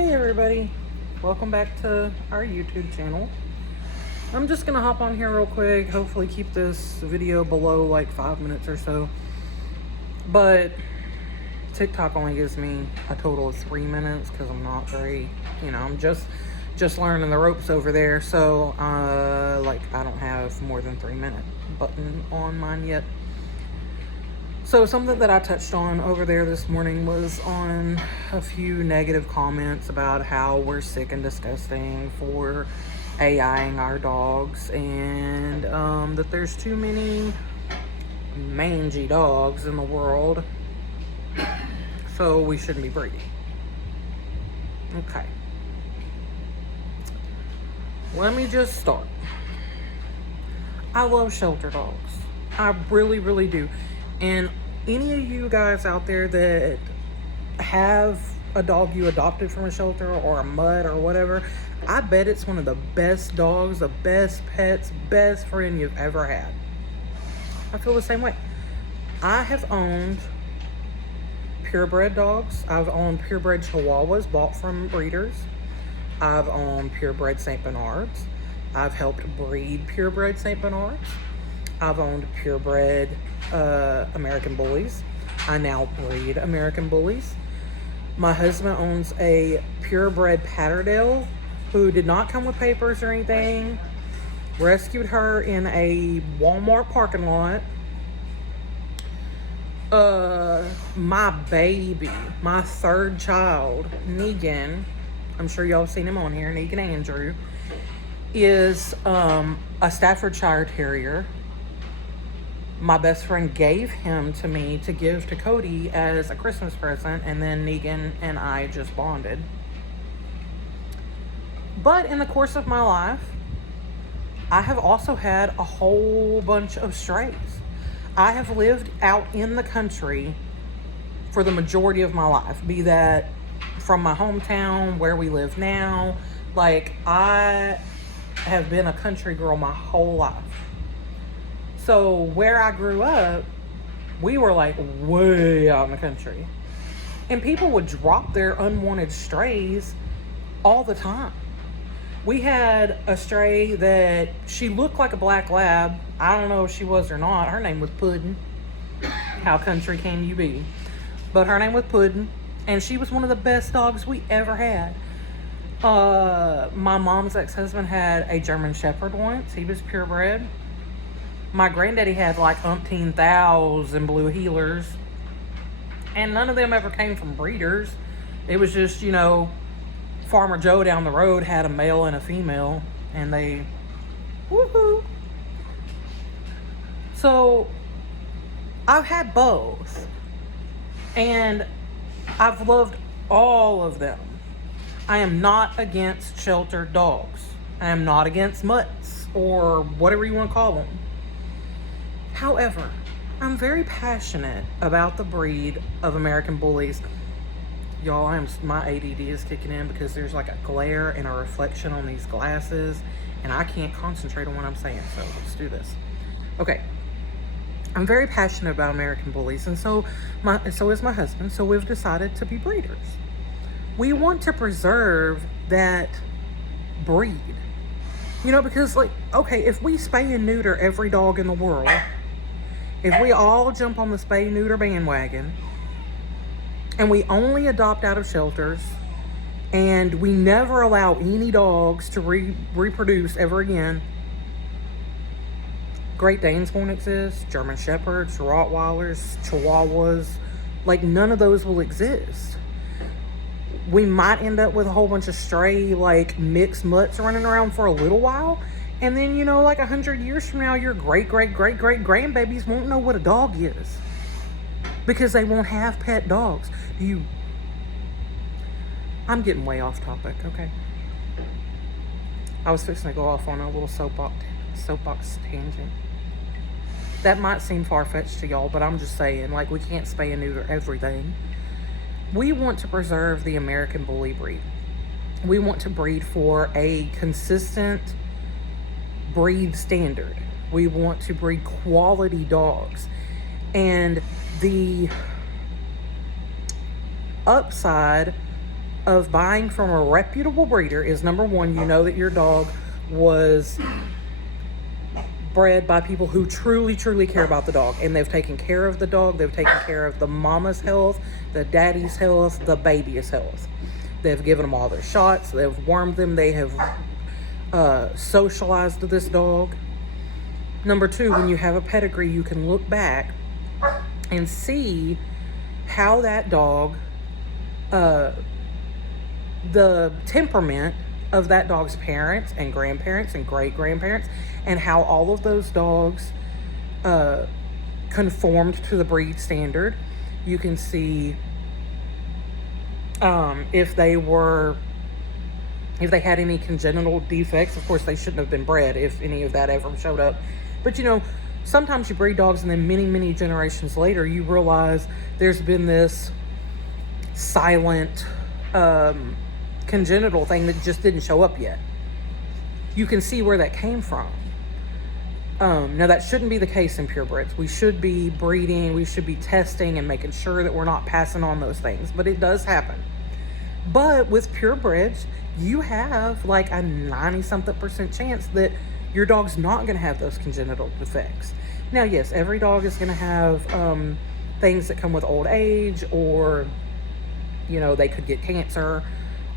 Hey everybody, welcome back to our YouTube channel. I'm just gonna hop on here real quick, hopefully keep this video below like 5 minutes or so. But TikTok only gives me a total of 3 minutes because I'm not very, I'm just learning the ropes over there. So I don't have more than 3 minute button on mine yet. So something that I touched on over there this morning was on a few negative comments about how we're sick and disgusting for AIing our dogs, and that there's too many mangy dogs in the world, so we shouldn't be breeding. Okay. Let me just start. I love shelter dogs. I really, really do. And any of you guys out there that have a dog you adopted from a shelter or a mutt or whatever, I bet it's one of the best dogs, the best pets, best friend you've ever had. I feel the same way. I have owned purebred dogs. I've owned purebred chihuahuas bought from breeders. I've owned purebred St. Bernards. I've helped breed purebred St. Bernards. I've owned purebred American Bullies. I now breed American Bullies. My husband owns a purebred Patterdale who did not come with papers or anything. Rescued her in a Walmart parking lot. My baby, my third child, Negan, I'm sure y'all have seen him on here, Negan Andrew, is a Staffordshire Terrier. My best friend gave him to me to give to Cody as a Christmas present, and then Negan and I just bonded. But in the course of my life, I have also had a whole bunch of strays. I have lived out in the country for the majority of my life, be that from my hometown, where we live now. Like, I have been a country girl my whole life. So where I grew up, we were like way out in the country. And people would drop their unwanted strays all the time. We had a stray that she looked like a black lab. I don't know if she was or not. Her name was Puddin'. How country can you be? But her name was Puddin'. And she was one of the best dogs we ever had. My mom's ex-husband had a German Shepherd once. He was purebred. My granddaddy had like umpteen thousand blue heelers, and none of them ever came from breeders. It was just, Farmer Joe down the road had a male and a female, and they, woohoo. So I've had both, and I've loved all of them. I am not against sheltered dogs. I am not against mutts or whatever you want to call them. However, I'm very passionate about the breed of American Bullies. Y'all, my ADD is kicking in because there's like a glare and a reflection on these glasses, and I can't concentrate on what I'm saying, so let's do this. Okay. I'm very passionate about American Bullies, and so is my husband, so we've decided to be breeders. We want to preserve that breed. Because if we spay and neuter every dog in the world, if we all jump on the spay neuter bandwagon and we only adopt out of shelters and we never allow any dogs to reproduce ever again, Great Danes won't exist, German Shepherds, Rottweilers, Chihuahuas, none of those will exist. We might end up with a whole bunch of stray, mixed mutts running around for a little while. And then, 100 years from now, your great-great-great-great-grandbabies won't know what a dog is. Because they won't have pet dogs. I'm getting way off topic, okay? I was fixing to go off on a little soapbox tangent. That might seem far-fetched to y'all, but I'm just saying, we can't spay and neuter everything. We want to preserve the American Bully breed. We want to breed for a consistent breed standard. We want to breed quality dogs. And the upside of buying from a reputable breeder is, number one, you know that your dog was bred by people who truly, truly care about the dog, and they've taken care of the dog. They've taken care of the mama's health, the daddy's health, the baby's health. They've given them all their shots. They've wormed them. They have socialized this dog. Number two, when you have a pedigree, you can look back and see how that dog, the temperament of that dog's parents and grandparents and great-grandparents, and how all of those dogs conformed to the breed standard. You can see if they had any congenital defects. Of course, they shouldn't have been bred if any of that ever showed up. But, you know, sometimes you breed dogs and then many, many generations later, you realize there's been this silent congenital thing that just didn't show up yet. You can see where that came from. Now, that shouldn't be the case in purebreds. We should be breeding, we should be testing and making sure that we're not passing on those things, but it does happen. But with purebreds, you have like a 90-something% chance that your dog's not going to have those congenital defects. Now, yes, every dog is going to have things that come with old age, or, you know, they could get cancer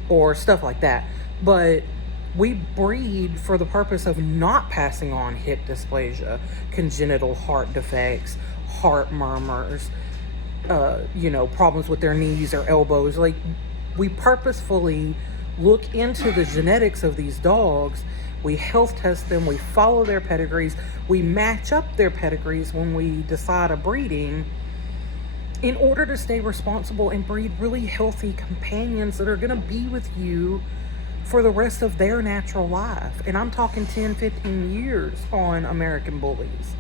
or stuff like that. But we breed for the purpose of not passing on hip dysplasia, congenital heart defects, heart murmurs, you know, problems with their knees or elbows. Like, we purposefully look into the genetics of these dogs. We health test them. We follow their pedigrees. We match up their pedigrees when we decide a breeding, in order to stay responsible and breed really healthy companions that are going to be with you for the rest of their natural life. And I'm talking 10, 15 years on American Bullies.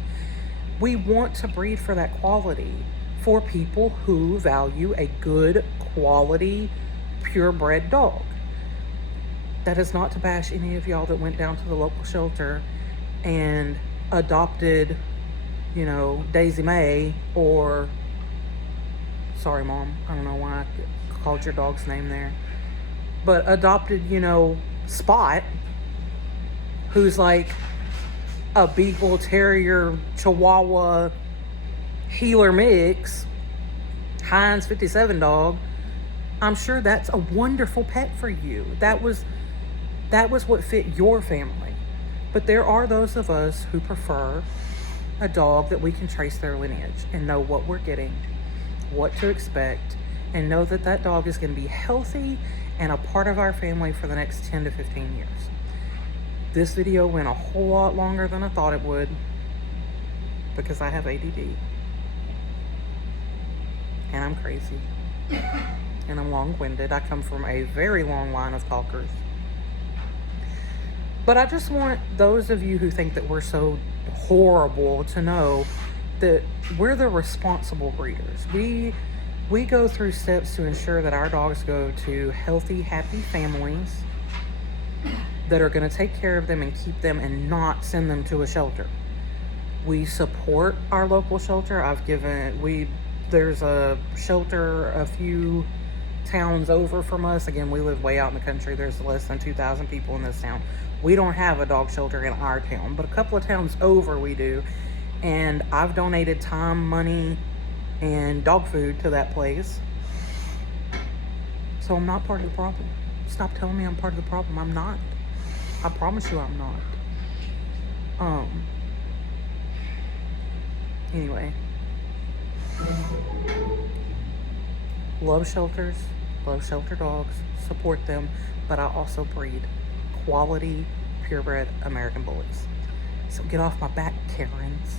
We want to breed for that quality, for people who value a good quality purebred dog. That is not to bash any of y'all that went down to the local shelter and adopted, you know, Daisy May, or, sorry, Mom, I don't know why I called your dog's name there, but adopted, you know, Spot, who's like a Beagle Terrier Chihuahua healer mix, Heinz 57 dog. I'm sure that's a wonderful pet for you. That was what fit your family. But there are those of us who prefer a dog that we can trace their lineage and know what we're getting, what to expect, and know that that dog is going to be healthy and a part of our family for the next 10 to 15 years. This video went a whole lot longer than I thought it would, because I have ADD. And I'm crazy. And I'm long-winded. I come from a very long line of talkers. But I just want those of you who think that we're so horrible to know that we're the responsible breeders. We go through steps to ensure that our dogs go to healthy, happy families that are going to take care of them and keep them and not send them to a shelter. We support our local shelter. There's a shelter a few towns over from us. Again, we live way out in the country. There's less than 2,000 people in this town. We don't have a dog shelter in our town, but a couple of towns over we do. And I've donated time, money, and dog food to that place. So I'm not part of the problem. Stop telling me I'm part of the problem. I'm not. I promise you I'm not. Anyway. Love shelters, love shelter dogs, support them, but I also breed quality, purebred American Bullies. So get off my back, Karens.